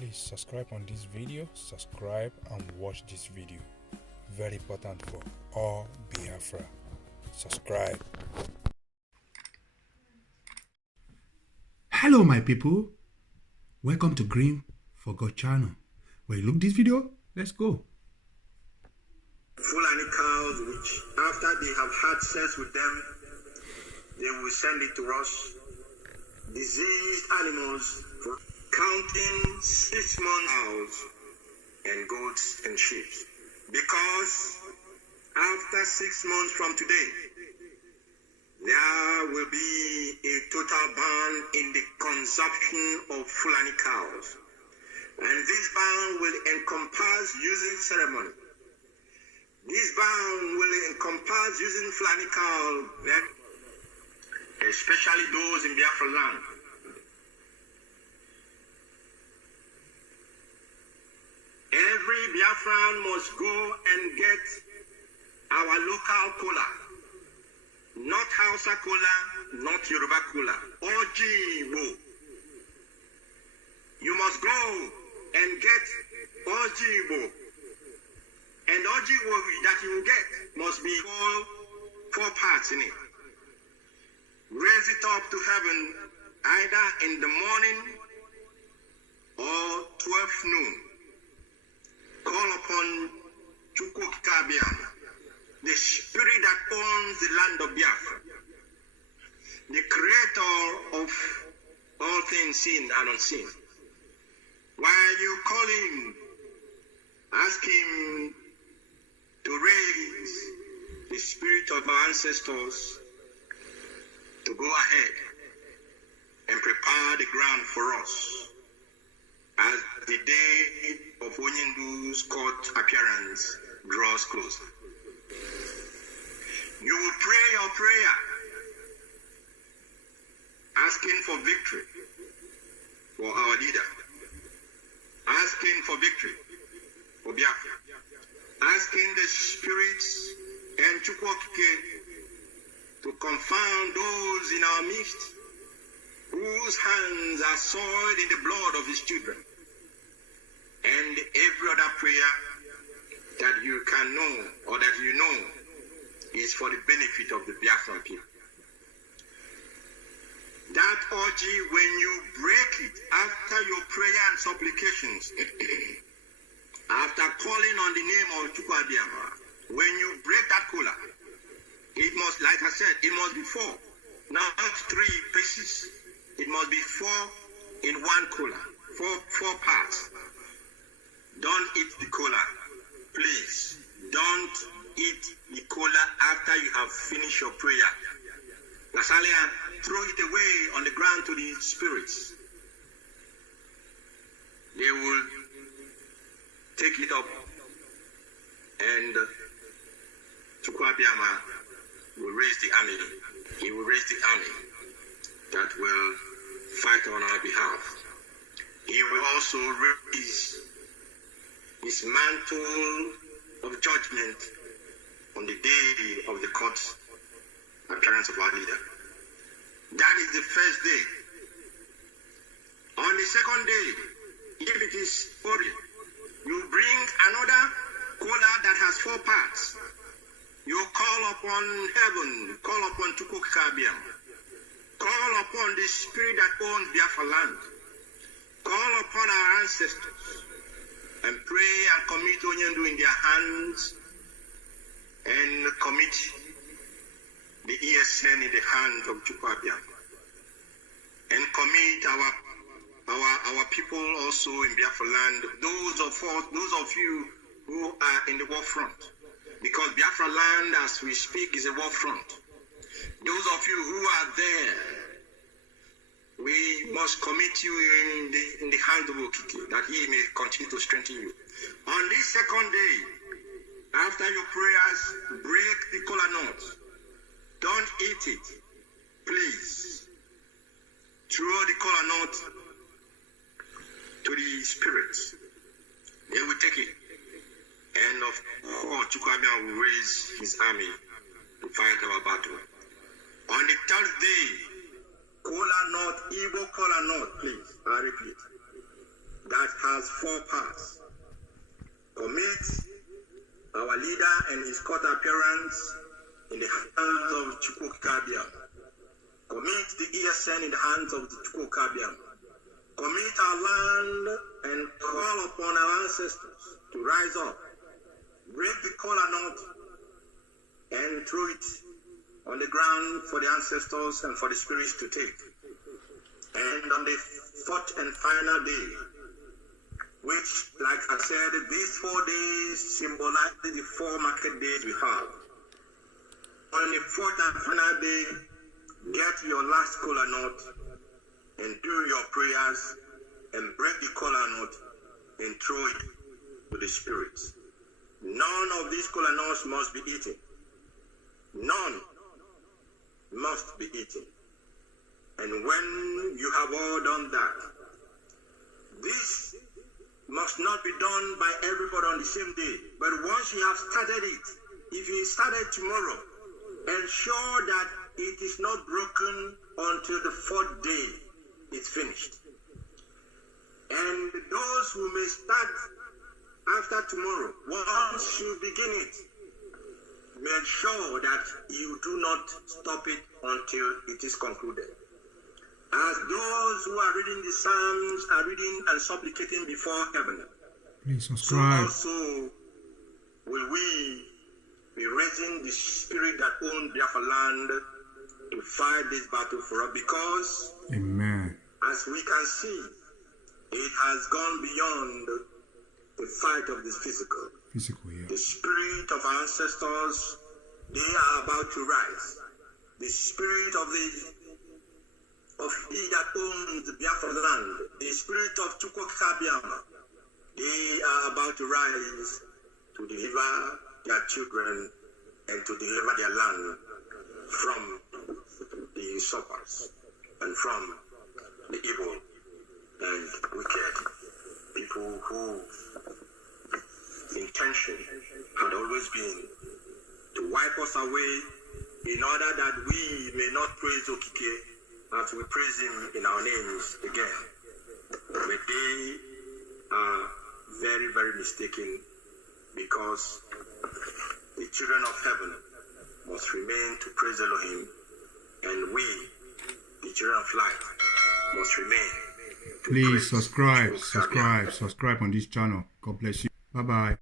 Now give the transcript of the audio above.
Please subscribe on this video, subscribe and watch this video. Very important for all Biafra. Subscribe. Hello my people, welcome to Green for God channel. When you look this video, let's go. Fulani cows, which after they have had sex with them, they will send it to us. Diseased animals, counting 6 months cows and goats and sheep. Because after 6 months from today, there will be a total ban in the consumption of Fulani cows. And this ban will encompass using ceremony. This ban will encompass using Fulani cows, especially those in Biafra land. Every Biafran must go and get our local cola. Not Hausa cola, not Yoruba cola. Ojiwo. You must go and get Ojiwo. And Ojiwo that you will get must be four parts in it. Raise it up to heaven either in the morning or 12 noon. Call upon Chukwukabiam, the spirit that owns the land of Biafra, the creator of all things seen and unseen. While you call him, ask him to raise the spirit of our ancestors to go ahead and prepare the ground for us as the day of Onyendu's court appearance draws closer. You will pray your prayer, asking for victory for our leader, asking for victory for Biafra, asking the spirits and Chukwokike to confound those in our midst whose hands are soiled in the blood of his children, and every other prayer that you can know or that you know is for the benefit of the Biafran people. That orgy, when you break it after your prayer and supplications, after calling on the name of Chukwuabiama, when you break that cola, it must, like I said, it must be 4, not 3 pieces. It must be 4 in one cola, four parts. Don't eat the cola, please. Don't eat the cola after you have finished your prayer. Lasalia, throw it away on the ground to the spirits. They will take it up, and Chukwuabiama will raise the army. He will raise the army that will fight on our behalf. He will also raise his mantle of judgment on the day of the court appearance of our leader. That is the first day. On the second day, if it is Ori, you bring another cola that has 4 parts. You call upon heaven, call upon Chukwukabiam, call upon the spirit that owns Biafra land, call upon our ancestors, and pray and commit Onyendu in their hands, and commit the ESN in the hands of Chukwuabiam, and commit our people also in Biafra land, those of you who are in the war front, because Biafra land, as we speak, is a war front. Those of you who are there, we must commit you in the hand of Okiki, that he may continue to strengthen you. On this second day, after your prayers, break the kola nut. Don't eat it, please. Throw the kola nut to the spirits. They will take it. And of course, Chukwuabiama will raise his army to fight our battle. On the third day, kola nut, Igbo kola nut, please. I repeat. That that has 4 parts. Commit our leader and his court appearance in the hands of Chukwukabiam. Commit the ESN in the hands of the Chukwukabiam. Commit our land and call upon our ancestors to rise up, break the kola knot, and throw it on the ground for the ancestors and for the spirits to take. And on the 4th and final day, which, like I said, these 4 days symbolize the 4 market days we have. On the 4th and final day, get your last kola knot and do your prayers and break the kola knot and throw it to the spirits. None of these kola knots must be eaten. None must be eaten. And when you have all done that, this must not be done by everybody on the same day. But once you have started it, if you started tomorrow, ensure that it is not broken until the 4th day is finished. And those who may start after tomorrow, once you begin it, make sure that you do not stop it until it is concluded. As those who are reading the Psalms are reading and supplicating before heaven, please subscribe. So also will we be raising the spirit that owns Biafra land to fight this battle for us, because Amen. as we can see, it has gone beyond the fight of the physical. Yeah. The spirit of our ancestors, they are about to rise. The spirit of he that owns the Biafra land, the spirit of Chukwukabiam, they are about to rise to deliver their children and to deliver their land from the usurpers and from the evil and wicked people whose intention had always been to wipe us away in order that we may not praise Okike as we praise him in our names again. But they are very, very mistaken, because the children of heaven must remain to praise Elohim, and we, the children of light, must remain to Please praise subscribe Chukwukabiam. on this channel. God bless you. Bye-bye.